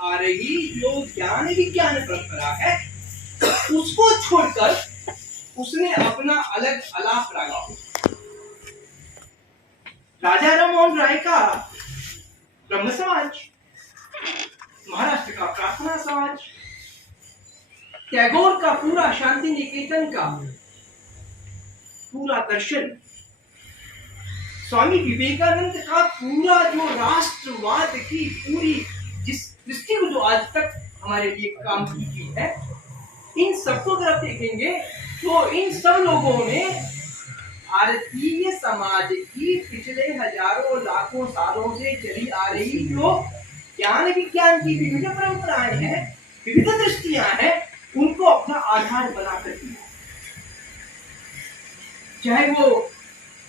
आ रही जो ज्ञान विज्ञान परंपरा है उसको छोड़कर उसने अपना अलग आलाप रागा। राजा राममोहन राय का ब्रह्म समाज, महाराष्ट्र का प्रार्थना समाज, टैगोर का पूरा शांति निकेतन का पूरा दर्शन, स्वामी विवेकानंद का पूरा जो राष्ट्रवाद की पूरी जिस दृष्टि को जो आज तक हमारे लिए काम की है, इन सबको अगर आप देखेंगे तो इन सब लोगों ने भारतीय समाज की पिछले हजारों लाखों सालों से चली आ रही जो ज्ञान विज्ञान की विविध परंपराएं हैं, विविध दृष्टियां हैं, उनको अपना आधार बनाकर दिया। चाहे वो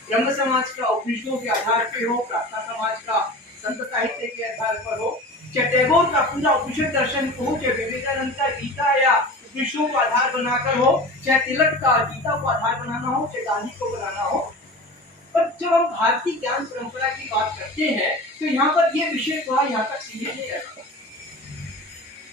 ब्रह्म समाज का उपनिषदों के आधार पे हो, प्रार्थना समाज का संत साहित्य के आधार पर हो, चाहे टैगोर का पूरा उपनिषद दर्शन हो, चाहे विवेकानंद का गीता या उपनिषदों को आधार बनाकर हो, चाहे तिलक का गीता को आधार बनाना हो, चाहे गांधी को बनाना हो। पर जब हम भारतीय ज्ञान परंपरा की बात करते हैं तो यहाँ पर ये विषय थोड़ा यहाँ तक सीमित नहीं रहता,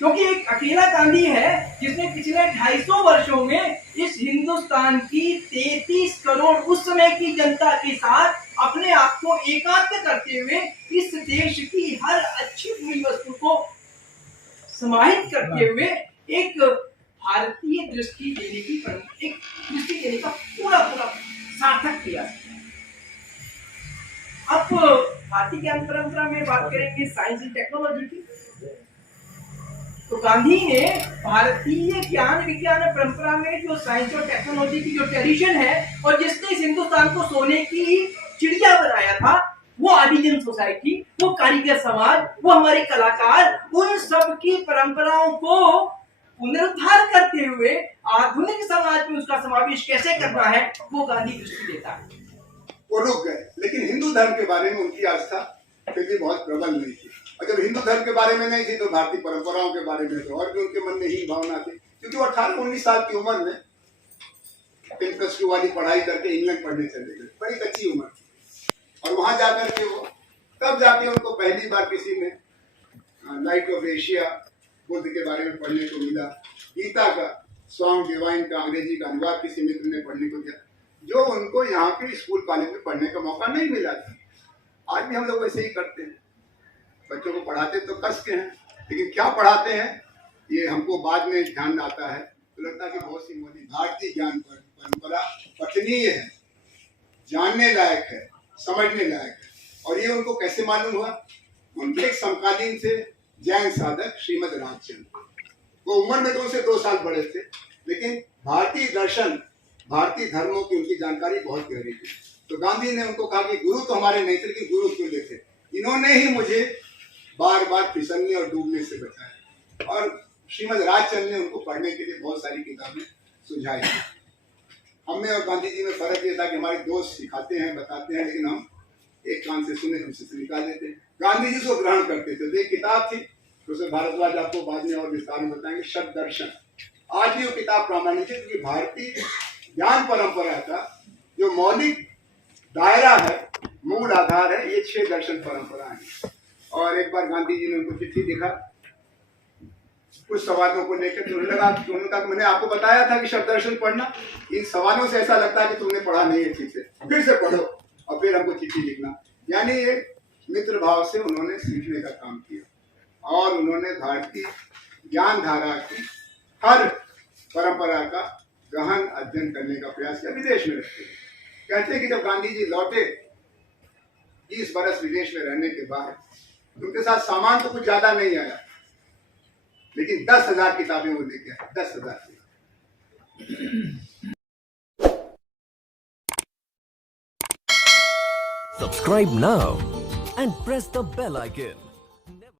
क्योंकि एक अकेला गांधी है जिसने पिछले 250 वर्षों में इस हिंदुस्तान की 33 करोड़ उस समय की जनता के साथ अपने आप को एकात्म करते हुए इस देश की हर अच्छी बुरी वस्तु को समाहित करते हुए एक भारतीय दृष्टि देने की एक दृष्टि देने का पूरा सार्थक प्रयास। अब भारतीय ज्ञान परंपरा में बात करेंगे साइंस एंड टेक्नोलॉजी की, तो गांधी ने भारतीय ज्ञान विज्ञान परंपरा में जो साइंस और टेक्नोलॉजी की जो ट्रेडिशन है और जिसने इस हिंदुस्तान को सोने की चिड़िया बनाया था, वो आदिजन सोसाइटी, वो कारीगर समाज, वो हमारे कलाकार, उन सब की परंपराओं को पुनरुद्धार करते हुए आधुनिक समाज में उसका समावेश कैसे करना है वो गांधी दृष्टि देता है। वो रुक गए, लेकिन हिंदू धर्म के बारे में उनकी आस्था फिर भी बहुत प्रबल नहीं थी। और जब हिंदू धर्म के बारे में नहीं थी तो भारतीय परंपराओं के बारे में तो और भी उनके मन में ही भावना थी, क्योंकि वो 18-19 साल की उम्र में 10+2 वाली पढ़ाई करके इंग्लैंड पढ़ने चले गए, बड़ी अच्छी उम्र थी। और वहां जाकर के वो तब जाके उनको पहली बार किसी ने लाइट ऑफ एशिया बुद्ध के बारे में पढ़ने को मिला, गीता का सॉन्ग डिवाइन का अंग्रेजी का अनुवाद किसी मित्र ने पढ़ने को दिया, जो उनको यहाँ के स्कूल कॉलेज में पढ़ने का मौका नहीं मिला था। आज भी हम लोग वैसे ही करते हैं, बच्चों को पढ़ाते तो कस के हैं, लेकिन क्या पढ़ाते हैं ये हमको बाद में ध्यान आता है। तो लगता है कि बहुत सी मोदी भारतीय ज्ञान परंपरा पठनीय है, जानने लायक है, समझने लायक है। और ये उनको कैसे मालूम हुआ? उनके एक समकालीन से जैन साधक श्रीमद राजचंद्र, वो उम्र में तो उनसे 2 साल बड़े थे, लेकिन भारतीय दर्शन, भारतीय धर्मों की उनकी जानकारी बहुत गहरी थी। तो गांधी ने उनको कहा कि गुरु तो हमारे नहीं थे, लेकिन गुरु तुल्य थे, इन्होंने ही मुझे बार बार फिसलने और डूबने से बचाया। और श्रीमद राजचंद्र ने उनको पढ़ने के लिए बहुत सारी किताबें सुझाई। हमें और गांधी जी में फर्क ये था कि हमारे दोस्त सिखाते हैं, बताते हैं, लेकिन हम एक कान से सुने दूसरे से निकाल देते हैं। गांधी जी उसको ग्रहण करते थे। तो एक किताब थी, प्रोफेसर भारद्वाज आपको बाद में और विस्तार में बताएंगे, शब्द दर्शन। आज भी वो किताब प्रामाणिक है, क्योंकि भारतीय ज्ञान परंपरा का जो मौलिक दायरा है, मूल आधार है, ये 6 दर्शन परंपरा है। और एक बार गांधी जी ने उनको चिट्ठी लिखा कुछ सवालों को लेकर, तो उन्होंने कहा मैंने आपको बताया था कि शब्द दर्शन पढ़ना, इन सवालों से ऐसा लगता है कि तुमने पढ़ा नहीं है ठीक से, फिर से पढ़ो और फिर हमको चिट्ठी लिखना। यानी एक मित्र भाव से उन्होंने सीखने का काम किया और उन्होंने भारतीय ज्ञान धारा की हर परंपरा का गहन अध्ययन करने का प्रयास किया, विदेश में रहते। कहते हैं कि जब गांधी जी लौटे 20 बरस विदेश में रहने के बाद, उनके साथ सामान तो कुछ ज्यादा नहीं आया, लेकिन 10,000 किताबें वो लेके आए, 10,000। Subscribe now and press the bell icon.